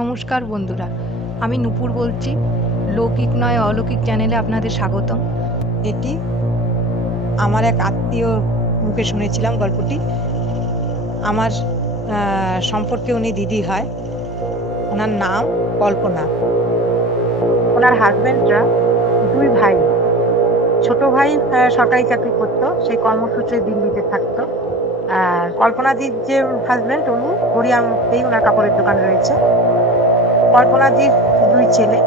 নমস্কার বন্ধুরা, আমি নূপুর বলছি। লৌকিক নয় অলৌকিক চ্যানেলে আপনাদের স্বাগতম। এটি আমার এক আত্মীয় মুখে শুনেছিলাম গল্পটি। আমার সম্পর্কে উনি দিদি হয়। ওনার নাম কল্পনা। ওনার হাজবেন্ডরা দুই ভাই। ছোট ভাই সরকারি চাকরি করতো, সেই কর্মসূত্রে দিল্লিতে থাকতো। আর কল্পনাদির যে হাজবেন্ড, উনি গড়িয়ার মধ্যেই ওনার কাপড়ের দোকান রয়েছে। কল্পনাদির দুই ছেলে।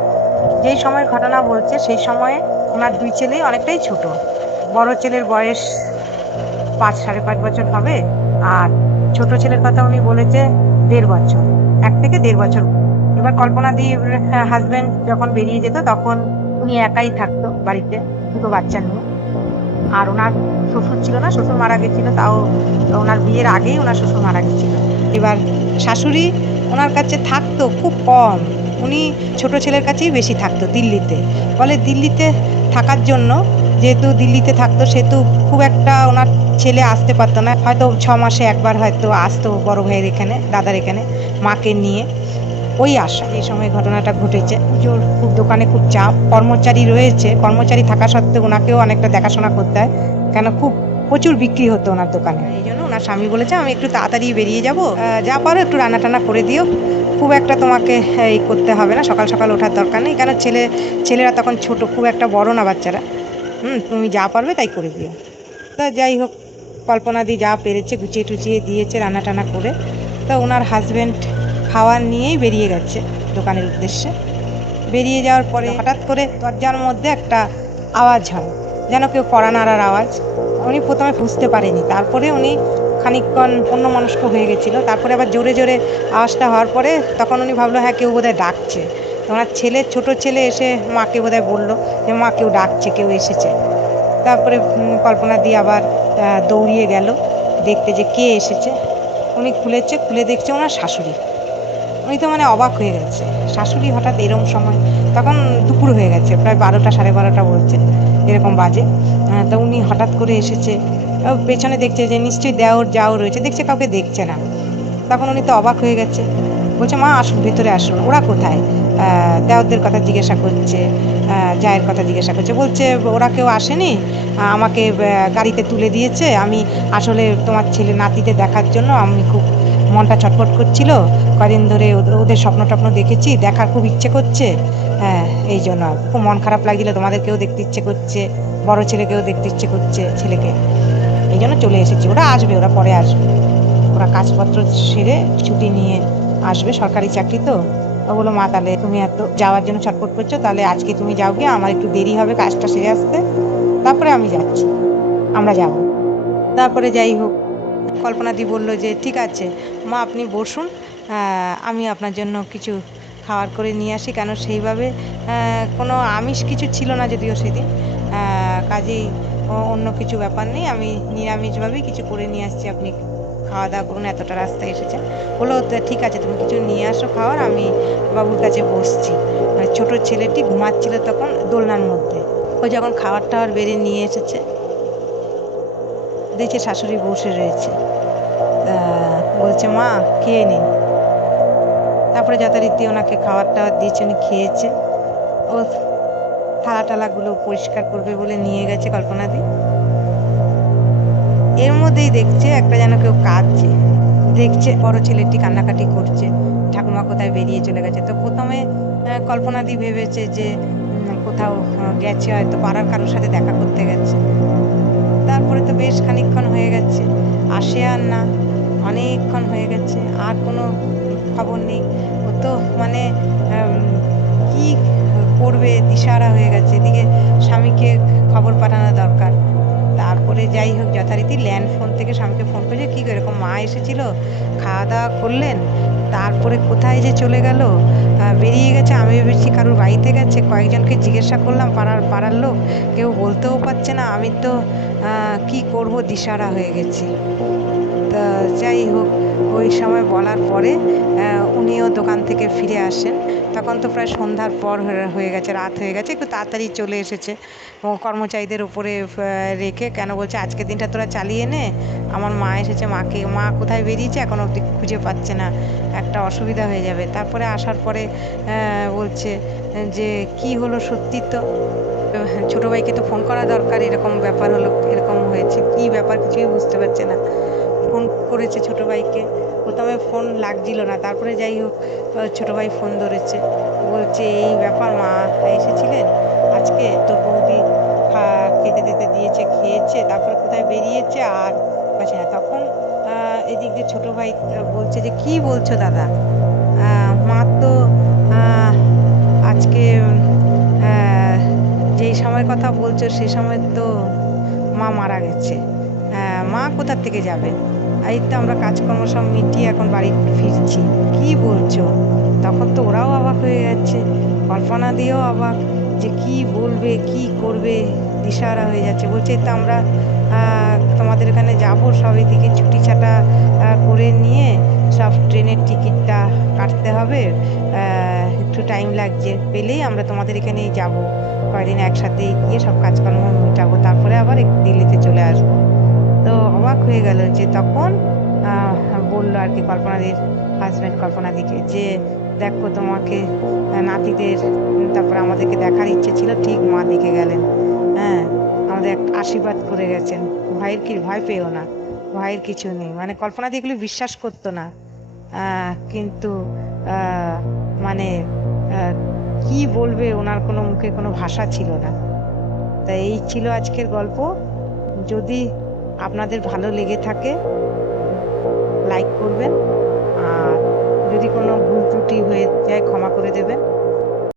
যেই সময়ের ঘটনা বলছে সেই সময়ে ওনার দুই ছেলেই অনেকটাই ছোট। বড় ছেলের বয়স 5-5.5 বছর হবে, আর ছোট ছেলের কথা উনি বলেছে 1.5 বছর, 1 থেকে 1.5 বছর। এবার কল্পনা দি হাজবেন্ড যখন বেরিয়ে যেত তখন উনি একাই থাকতো বাড়িতে, দুটো বাচ্চা নিয়ে। আর ওনার শ্বশুর ছিল না, শ্বশুর মারা গেছিল, তাও ওনার বিয়ের আগেই ওনার শ্বশুর মারা গেছিল। এবার শাশুড়ি ওনার কাছে থাকতো খুব কম। উনি ছোট ছেলের কাছেই বেশি থাকতো দিল্লিতে। বলে দিল্লিতে থাকার জন্য, যেহেতু দিল্লিতে থাকতো সেহেতু খুব একটা ওনার ছেলে আসতে পারতো না। হয়তো 6 মাসে একবার হয়তো আসতো বড় ভাইয়ের এখানে, দাদার এখানে মাকে নিয়ে। ওই আশা এই সময় ঘটনাটা ঘটেছে। পুজোর খুব দোকানে খুব চাপ, কর্মচারী রয়েছে, কর্মচারী থাকা সত্ত্বেও ওনাকেও অনেকটা দেখাশোনা করতে হয়, কেন খুব প্রচুর বিক্রি হতো ওনার দোকানে। এই জন্য ওনার স্বামী বলেছে আমি একটু তাড়াতাড়ি বেরিয়ে যাব, যা পারো একটু রান্না টান্না করে দিও, খুব একটা তোমাকে এই করতে হবে না, সকাল সকাল ওঠার দরকার নেই, কেন ছেলেরা তখন ছোট, খুব একটা বড় না বাচ্চারা। তুমি যা পারবে তাই করে দিও। তা যাই হোক, কল্পনা দি যা পেরেছে গুছিয়ে টুচিয়ে দিয়েছে রান্না টান্না করে। তা ওনার হাজবেন্ড খাওয়ার নিয়েই বেরিয়ে গেছে দোকানের উদ্দেশ্যে। বেরিয়ে যাওয়ার পরে হঠাৎ করে দরজার মধ্যে একটা আওয়াজ হয়, যেন কেউ কড়া নাড়ার আওয়াজ। উনি প্রথমে বুঝতে পারেনি, তারপরে উনি খানিকক্ষণ অন্যমনস্ক হয়ে গেছিল। তারপরে আবার জোরে জোরে আওয়াজটা হওয়ার পরে তখন উনি ভাবলো হ্যাঁ কেউ বোধহয় ডাকছে। তো ওনার ছোট ছেলে এসে মাকে বোধহয় বললো যে মা কেউ ডাকছে, কেউ এসেছে। তারপরে কল্পনা দিয়ে আবার দৌড়িয়ে গেল দেখতে যে কে এসেছে। উনি খুলে দেখছে ওনার শাশুড়ি। উনি তো মানে অবাক হয়ে গেছে, শাশুড়ি হঠাৎ এরম সময়, তখন দুপুর হয়ে গেছে, প্রায় 12টা 12:30 বলছে, এরকম বাজে। তা উনি হঠাৎ করে এসেছে, পেছনে দেখছে যে নিশ্চয়ই দেওর যাও রয়েছে, দেখছে কাউকে দেখছে না। তখন উনি তো অবাক হয়ে গেছে, বলছে মা আসুন, ভেতরে আসুন। ওরা কোথায়? দেওরদের কথা জিজ্ঞাসা করছে, জায়ের কথা জিজ্ঞাসা করছে, বলছে ওরা কেউ আসেনি, আমাকে গাড়িতে তুলে দিয়েছে। আমি আসলে তোমার ছেলে নাতিতে দেখার জন্য আমি খুব মনটা ছটফট করছিল, কদিন ধরে ওদের স্বপ্ন টপ্ন দেখেছি, দেখার খুব ইচ্ছে করছে। হ্যাঁ, এই জন্য খুব মন খারাপ লাগছিল, তোমাদেরকেও দেখতে ইচ্ছে করছে, বড় ছেলেকেও দেখতে ইচ্ছে করছে, ছেলেকে। এই জন্য চলে এসেছি। ওরা আসবে, ওরা পরে আসবে, ওরা কাজপত্র সেরে ছুটি নিয়ে আসবে, সরকারি চাকরি তো। ও বললো মা তাহলে তুমি এত যাওয়ার জন্য ছটফট করছো, তাহলে আজকে তুমি যাও গিয়ে, আমার একটু দেরি হবে কাজটা সেরে আসতে, তারপরে আমি যাচ্ছি, আমরা যাব। তারপরে যাই হোক, কল্পনাদি বলল যে ঠিক আছে মা আপনি বসুন, আমি আপনার জন্য কিছু খাবার করে নিয়ে আসি, কেন সেইভাবে কোনো আমিষ কিছু ছিল না যদিও সেদিন, কাজেই অন্য কিছু ব্যাপার নেই, আমি নিরামিষভাবেই কিছু করে নিয়ে আসছি, আপনি খাওয়া দাওয়া করুন, এতটা রাস্তায় এসেছেন। বললো ঠিক আছে তুমি কিছু নিয়ে আসো খাওয়ার, আমি বাবুর কাছে বসছি। মানে ছোট ছেলেটি ঘুমাচ্ছিল তখন দোলনার মধ্যে। ও যখন খাবার টাবার বেড়ে নিয়ে এসেছে, দেখছে শাশুড়ি বসে রয়েছে, বলছে মা খেয়ে নিন। তারপরে যথারীতি ওনাকে খাবার টাবার দিয়েছে, উনি খেয়েছে। ও থালা টালাগুলো পরিষ্কার করবে বলে নিয়ে গেছে কল্পনা দি। এর মধ্যেই দেখছে একটা যেন কেউ কাঁদছে, দেখছে বড় ছেলেটি কান্নাকাটি করছে, ঠাকুমা কোথায় বেরিয়ে চলে গেছে। তো প্রথমে কল্পনা দি ভেবেছে যে কোথাও গেছে, হয়তো পাড়ার কারোর সাথে দেখা করতে গেছে। তারপরে তো বেশ খানিকক্ষণ হয়ে গেছে, আসে আর না, অনেকক্ষণ হয়ে গেছে, আর কোনো খবর নেই। ও তো মানে কি করবে দিশাহারা হয়ে গেছে, এদিকে স্বামীকে খবর পাঠানো দরকার। তারপরে যাই হোক যথারীতি ল্যান্ড ফোন থেকে স্বামীকে ফোন করেছে, কী এরকম মা এসেছিল, খাওয়া দাওয়া করলেন, তারপরে কোথায় যে চলে গেল, বেরিয়ে গেছে। আমি ভেবেছি কারোর বাড়িতে গেছে, কয়েকজনকে জিজ্ঞাসা করলাম, পাড়ার লোক কেউ বলতেও পারছে না। আমি তো কি করব, দিশাহারা হয়ে গেছি। তা যাই হোক, ওই সময় বলার পরে উনিও দোকান থেকে ফিরে আসেন। তখন তো প্রায় সন্ধ্যার পর হয়ে গেছে, রাত হয়ে গেছে, একটু তাড়াতাড়ি চলে এসেছে। ও কর্মচারীদের উপরে রেখে কেন বলছে আজকের দিনটা তোরা চালিয়ে নে, আমার মা এসেছে, মা কোথায় বেরিয়েছে এখন অবধি খুঁজে পাচ্ছে না, একটা অসুবিধা হয়ে যাবে। তারপরে আসার পরে বলছে যে কি হলো সত্যি তো, ছোট ভাইকে তো ফোন করা দরকার, এরকম ব্যাপার হলো, এরকম হয়েছে, কি ব্যাপার কিছুই বুঝতে পারছে না। ফোন করেছে ছোট ভাইকে, প্রথমে ফোন লাগছিল না, তারপরে যাই হোক ছোট ভাই ফোন ধরেছে, বলছে এই ব্যাপার, মা এসেছিলেন আজকে, তোর বৌদি খেতে টেতে দিয়েছে, খেয়েছে, তারপরে কোথায় বেরিয়েছে আর পাচ্ছে না। তখন এদিক দিয়ে ছোট ভাই বলছে যে কি বলছো দাদা, মা তো আহ, আজকে যেই সময়ের কথা বলছো সে সময় তো মা মারা গেছে। মা কোথার থেকে যাবে, এই তো আমরা কাজকর্ম সব মিটিয়ে এখন বাড়ি ফিরছি, কি বলছো। তখন তো ওরাও অবাক হয়ে যাচ্ছে, কল্পনা দিয়েও অবাক, যে কি বলবে কি করবে, দিশাহারা হয়ে যাচ্ছে। বলছে এই তো আমরা তোমাদের এখানে যাব, সব এদিকে ছুটি ছাটা করে নিয়ে সব ট্রেনের টিকিটটা কাটতে হবে, একটু টাইম লাগছে, পেলেই আমরা তোমাদের এখানেই যাব, কয়দিন একসাথে গিয়ে সব কাজকর্ম মেটাবো, তারপরে আবার দিল্লিতে চলে আসবো। তো অবাক হয়ে গেল যে তখন বললো আর কি কল্পনাদির হাজব্যান্ড কল্পনাদিকে, যে দেখো তোমাকে নাতিদের তারপরে আমাদেরকে দেখার ইচ্ছে ছিল, ঠিক মা দেখে গেলেন, হ্যাঁ, আমাদের আশীর্বাদ করে গেছেন, ভাইয়ের কি, ভয় পেও না, ভয়ের কিছু নেই। মানে কল্পনাদি এগুলো বিশ্বাস করতো না, কিন্তু আহ, মানে আহ, কি বলবে, ওনার কোনো মুখে কোনো ভাষা ছিল না। তা এই ছিল আজকের গল্প। যদি আপনাদের ভালো লেগে থাকে লাইক করবেন, আর যদি কোনো ভুল ত্রুটি হয়ে যায় ক্ষমা করে দেবেন।